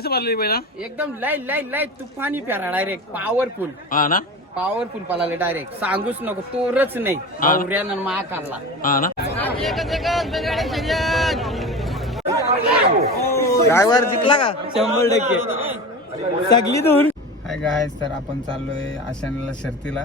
कसं मारली पहिला एकदम लय लय लय तुफानी फेरा डायरेक्ट पॉवरफुल हा ना? पॉवरफुल पळाले डायरेक्ट सांगूच नको तोरच नाही. हा. गौऱ्यानं मा काढला हा ना? ड्रायव्हर जिंकला का? शंभर टक्के. सगळी दूर हाय गाय तर आपण चाललोय आशानेला शर्तीला.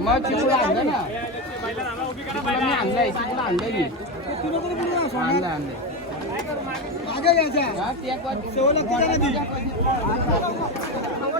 मग चिपळूण आणलं ना मी आणलंय चिपळूण आणलंय मी आणलं आणलंय ते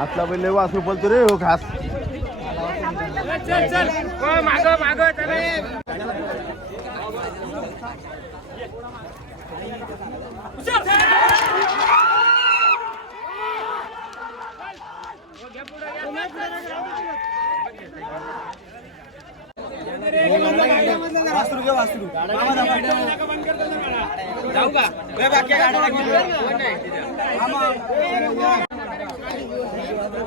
आतला पहिले वासरू बोलतो रे हो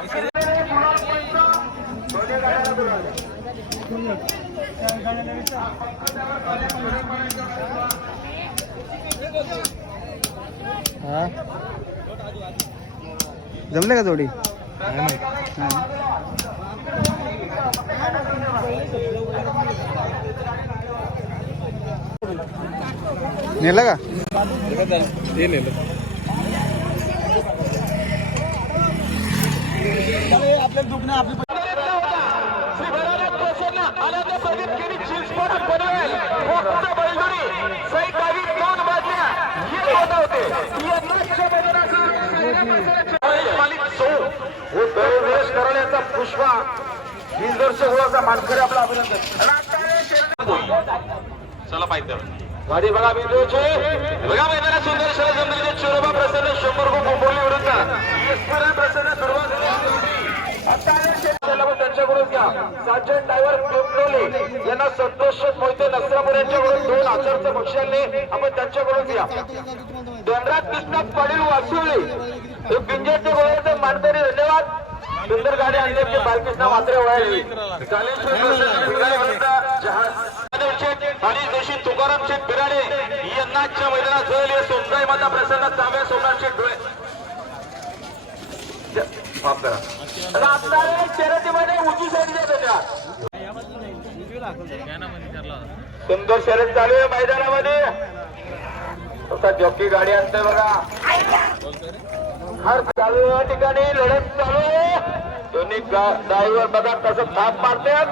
खास जमले का जोडी? नेलं का? करण्याचा पुष्पा बिंदरच्या मानकरी आपला अभिनंदन चला पाहिजे गाडी बघा बिंदूचे बघा मैदानात सुंदर शरद चोरोबा प्रसन्न शंभर गो विरुद्ध. प्रसन्न सुरुवात क्षेत्राला पण त्यांच्याकडून घ्या. साजन ड्रायव्हर पिंपलोले यांना संतोष मोहिते नसरापूर यांच्याकडून दोन हजारचं बक्षाने आपण त्यांच्याकडून घ्या. दोनरात कृष्णात पाटील वासुळे. हे पिंजरच्या गोळ्याचे मानकरी धन्यवाद. सुंदर गाडी आणली की बालकृष्ण मात्र वळली आणि जोशी तुकाराम शेठ बिराडे यांनाच्या मैदानात झळली सोमगाई माता प्रसन्नात. माफ करा शर्यतीमध्ये उंची सुंदर शर्यत चालू आहे मैदानामध्ये. तसा जॉकी गाडी आणते बघा. हर चालू या ठिकाणी लढत चालू आहे. दोन्ही ड्रायव्हर बघा कसं थाप मारतात.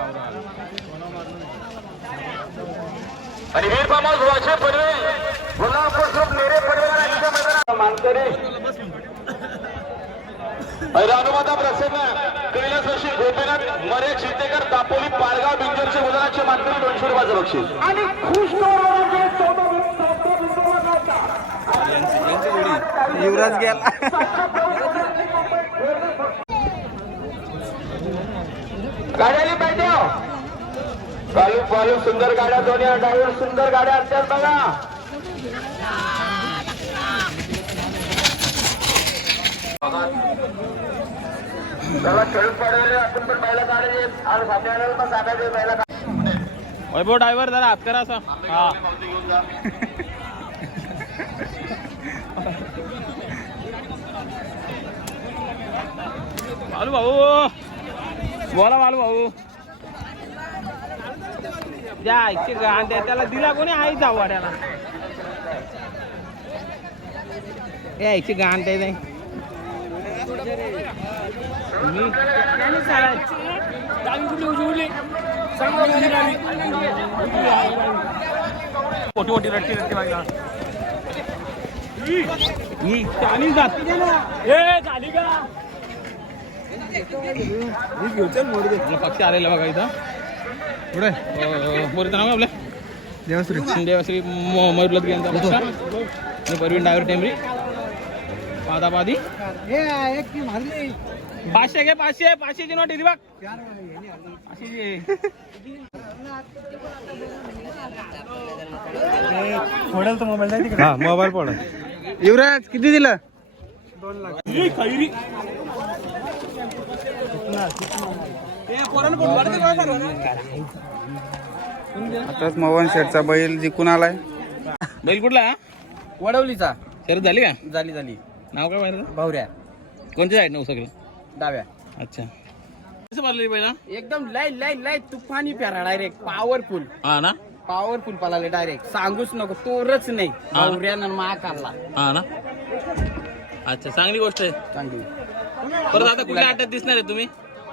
आणि हे पामास वाशे पडवे गुलाबपूर नेरे पडवे मानकरी अनुमाता प्रसन्न कैलासवाशी गोपीनाथ मरे चितेकर दापोली पारगाव बिंजरचे मुलाचे मानकरी दोनशे रुपयाचं बक्षीस. आणि खुश युवराज गेला. गाड्याली पाहिजे चालू चालू सुंदर गाड्या दोन्ही ड्रायव्हर सुंदर गाड्या असतात बघा. त्याला खेळून पडले आपण पण पहिला काढायचे आणि सामने पण सांगायचे पहिला वैभव ड्रायव्हर जरा हात करा असा. हा. बालू भाऊ. बोला मालू भाऊ. द्या आईची गाण द्या त्याला दिला कोणी? आई जाऊ वाड्याला. ए आईची गाण द्या मोठी मोठी रट्टी रट्टी बाजूला. चाली जाती का ना. ए झाली का? पक्षी आलेला बघा इथं. पुढे मोरीचं नाव देवश्री देवश्री पक्ष आणि परवीन डायव्हर टेंबरी. पादी पाचशे घे पाचशे पाचशेची नोट येते बघ पाचशेची हा मोबाईल पड युवराज किती दिलं? आताच मोहन शेठचा बैल जिंकून आलाय. बैल कुठला? हा? वडवलीचा. शरद झाली का? झाली झाली. नाव काय माहिती भावऱ्या. कोणत्या साईड नऊ सगळं? डाव्या. अच्छा. कसं पाहिलं पहिला? एकदम लय लय लय तुफानी प्यारा डायरेक्ट पॉवरफुल हा ना? पॉवरफुल पळाले डायरेक्ट सांगूच नको तोरच नाही. भावऱ्यानं मा काढला हा ना? अच्छा चांगली गोष्ट आहे. चांगली. परत आता कुठल्या अड्ड्यात दिसणार आहे तुम्ही?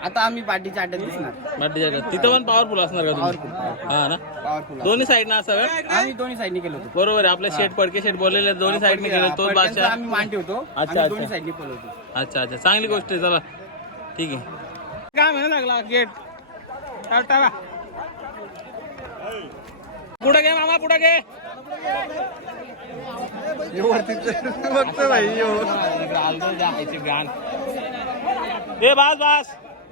आता आम्ही पाठीच्या आट्यात दिसणार बाटीच्या अड्ड्यात तिथं पण पॉवरफुल असणार का पॉवरफुल तुम्ही हा ना? पॉवरफुल दोन्ही साईड ना असं का? आम्ही दोन्ही साईडने केलो होतो. बरोबर आहे. आपले शेट पडके शेट बोललेले आहेत, दोन्ही साईडने केले. तोच पडक्यांचा बादशाह. आम्ही मान ठेवतो अच्छा, आम्ही. दोन्ही साईडने पळवतो अच्छा अच्छा. चांगली गोष्ट आहे. चला. ठीक आहे. काय म्हणा लागला गेट टाका पुढे घे मामा पुढे घे. ए बास बास.